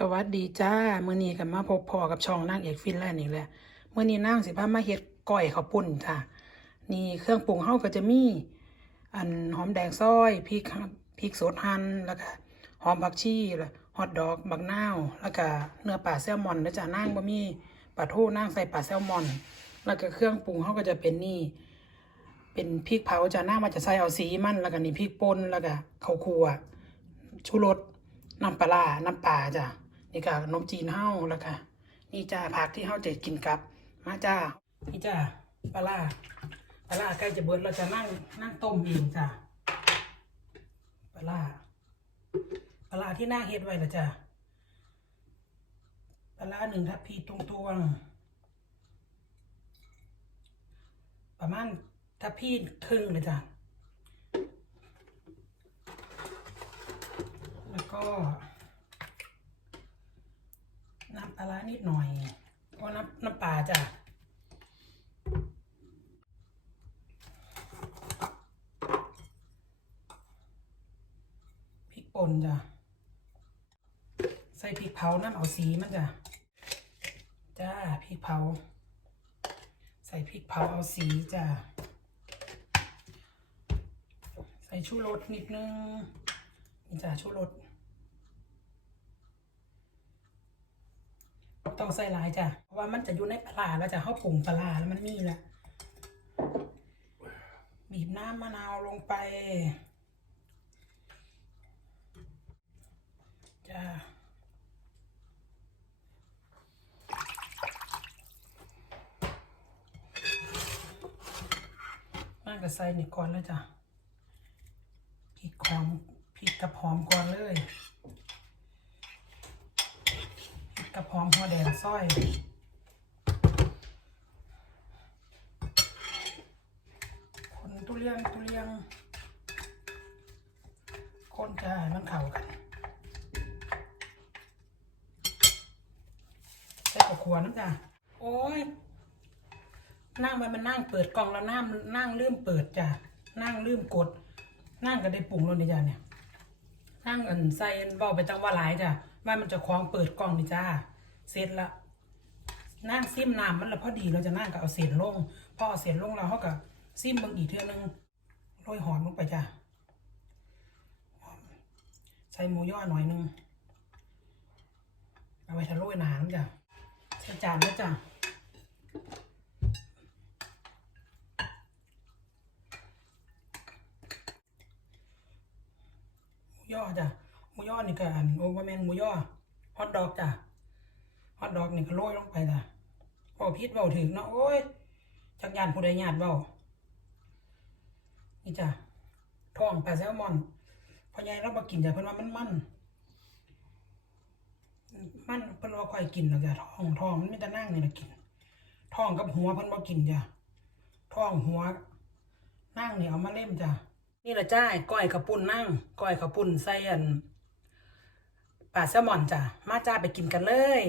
สวัสดีจ้าเมื่อนี้กับมาพบพอกับช่องนางเอกฟินแลนด์อีกแล้วเมื่อนี้นางสิพามาเฮ็ดก้อยข้าวปุ้นจ้านี่เครื่องปรุงเฮาก็จะมี อันหอมแดงซอยพริกพริกสดหั่นแล้วก็หอมผักชีแล้วฮอทดอกบักนาวแล้วก็เนื้อปลาแซลมอนแล้วจ้านางบ่มีปลาทูนางใส่ปลาแซลมอน แล้วก็เครื่องปรุงเฮาก็จะเป็นนี่ เป็นพริกเผาจ้านางมันจะใส่เอาสีมันแล้วก็นี่พริกป่นแล้วก็ข้าวคั่วชูรสน้ำปลาร้าน้ำปลาจ้ะ นี่ก็ขนมจีนเฮาแล้วก็นี่จ้าผักที่เฮาจะกินกับ มาจ้า นี่จ้าปลาร้าปลาร้าใกล้จะเบิดเราจะนั่งนั่งต้มเองจ้ะปลาร้าปลาร้าที่น่าเฮ็ดไว้ละจ้ะปลาร้าหนึ่งทัพพีตรงตวงๆประมาณทัพพีครึ่งเลยจ้ะแล้วก็ ปลาร้านิดหน่อยก็น้ำน้ำปลาจ้ะพริกป่นจ้ะ ใส่พริกเผาน้ำเอาสีมันจ้ะ จ้าพริกเผา ใส่พริกเผาเอาสีจ้ะ ใส่ชูรสนิดนึงนี่จ้ะชูรส ต้องใส่หลายจ้ะ เพราะว่ามันจะอยู่ในปลาแล้วจะเขาปรุงปลาแล้วมันมีแหละบีบน้ำมะนาวลงไป จ้าน่าจะใส่นี่ก่อนแล้วจ้ะพริกหอมพริกกับหอมก่อนเลย กกับหอมหัวแดงซอยคนตุเลียงตุเลียงคนจะให้มันเข้ากันใส่กระขวน้ำจ้ะโอ้ยนั่งมันมันนั่งเปิดกล่องแล้วนั่งนั่งลืมเปิดจ้ะนั่งลืมกด นั่งก็ได้ปรุงแล้วนี่จ้ะเนี่ยนั่งอันใส่เบาไปจังว่าหลายจ้ะ ว่ามันจะคล้องเปิดกล่องนี่จ้าเสร็จละนั่งซิมน้ำมันละพอดีเราจะนั่งก็เอาเศษลงพอเอาเศษลงแล้วเขาก็ซิมบางอีกเทื่อนึงโรยหอมลงไปจ้ะใส่หมูย่อหน่อยนึงเอาไว้ทะโรยหนาน้ำจ้ะใส่จานแล้วจ้ะย่อจ้ะ มูย่อนี่ก็อันโอเวอร์แมนมูย่อฮอทดอกจ้ะฮอทดอกนี่ก็โรยลงไปจ้ะเบาพิษเบาถึงเนาะโอ้ยจักยานผู้ใดญาติเบานี่จ้ะท้องปลาแซลมอนพอใหญ่เรามากินจ้ะเพิ่นว่ามันมันมันเพิ่นว่าค่อยกินหรอกจ้ะท้องท้องมันไมีแต่นั่งนี่นะกินท้องกับหัวเพิ่นบ่กินจ้ะท้องหัวนั่งนี่เอามาเล่มจ้ะนี่ละจ้าก้อยข้าวปุ้นนั่งก้อยข้าวปุ้นใส่อัน ปลาแซลมอนจ้ะมาจ้าไปกินกันเลย